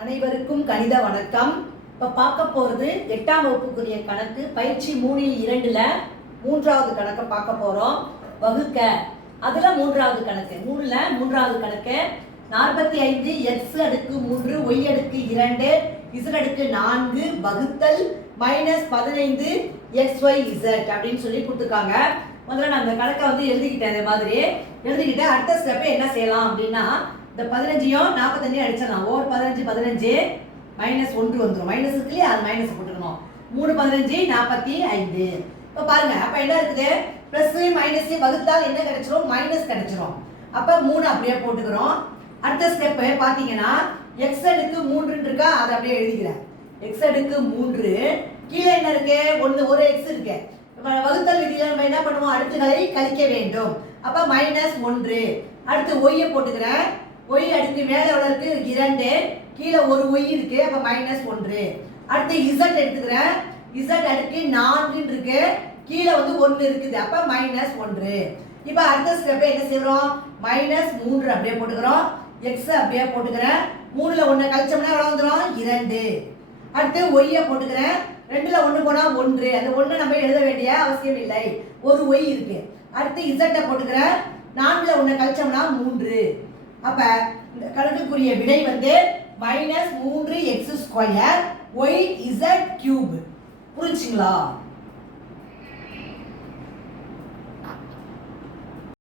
அனைவருக்கும் கணித வணக்கம். இப்போ பார்க்க போகிறது எட்டாம் வகுப்புக்குரிய கணக்கு. பயிற்சி மூணில் இரண்டுல மூன்றாவது கணக்கை பார்க்க போகிறோம் வகுக்க. அதில் மூன்றாவது கணக்கு. மூணுல மூன்றாவது கணக்கு. நாற்பத்தி ஐந்து எக்ஸ் அடுக்கு மூன்று ஒய் அடுக்கு இரண்டு இசட் அடுக்கு நான்கு வகுத்தல் மைனஸ் பதினைந்து எக்ஸ் ஒய் இசட் அப்படின்னு சொல்லி கொடுத்துருக்காங்க. முதல்ல நான் அந்த கணக்கை வந்து எழுதிக்கிட்டேன் இந்த மாதிரி. எழுதிக்கிட்டு அடுத்த ஸ்டெப்பை என்ன செய்யலாம் அப்படின்னா இந்த பதினஞ்சையும் நாற்பத்தஞ்சையும் அடிச்சிடலாம். ஓவர் பதினஞ்சு பதினஞ்சு மைனஸ் ஒன்று வந்துடும் மைனஸ் இருக்கு இல்லையா? அது மைனஸ் போட்டுக்கணும். மூணு பதினஞ்சு நாற்பத்தி ஐந்து. இப்போ பாருங்க. அப்போ என்ன இருக்குது? ப்ளஸ் மைனஸ் வகுத்தால் என்ன கிடைச்சிரும்? மைனஸ் கிடைச்சிரும். அப்போ மூணு அப்படியே போட்டுக்கிறோம். அடுத்த ஸ்டெப்பு பார்த்தீங்கன்னா எக்ஸ் அடுக்கு மூன்றுன்னு இருக்கா? அதை அப்படியே எழுதிக்கிறேன். எக்ஸ் அடுக்கு மூன்று. கீழே என்ன இருக்கு? ஒன்று ஒரு எக்ஸ் இருக்கு. வகுத்தல் விதியில நம்ம என்ன பண்ணுவோம்? அடுத்துகளை கழிக்க வேண்டும். அப்ப மைனஸ் ஒன்று. அடுத்து ஒய்யை போட்டுக்கிறேன். ஒய் அடுத்து மேலே எவ்வளோ இருக்குது இரண்டு. கீழே ஒரு ஒய் இருக்கு அப்போ மைனஸ் ஒன்று. அடுத்து இசட் எடுத்துக்கிறேன். இசட் அடுக்கு நான்குன்னு இருக்கு. கீழே வந்து ஒன்று இருக்குது அப்போ மைனஸ் ஒன்று. இப்போ அடுத்த ஸ்டெப்பை என்ன செய்கிறோம் மைனஸ் மூன்று அப்படியே போட்டுக்கிறோம். எக்ஸ் அப்படியே போட்டுக்கிறேன். மூணில் ஒன்று கழிச்சோம்னா எவ்வளோ வந்துடும் இரண்டு. அடுத்து ஒய்யை போட்டுக்கிறேன். ரெண்டில் ஒன்று போனால் ஒன்று. அந்த ஒன்று நம்ம எழுத வேண்டிய அவசியம் இல்லை. ஒரு ஒய் இருக்கு. அடுத்து இசட்டை போட்டுக்கிறேன். நான்கில் ஒன்று கழிச்சோம்னா மூன்று. அப்ப இந்த கணக்குக்குரிய விடை வந்து மைனஸ் மூன்று X square Y Z cube புரிஞ்சுங்களா?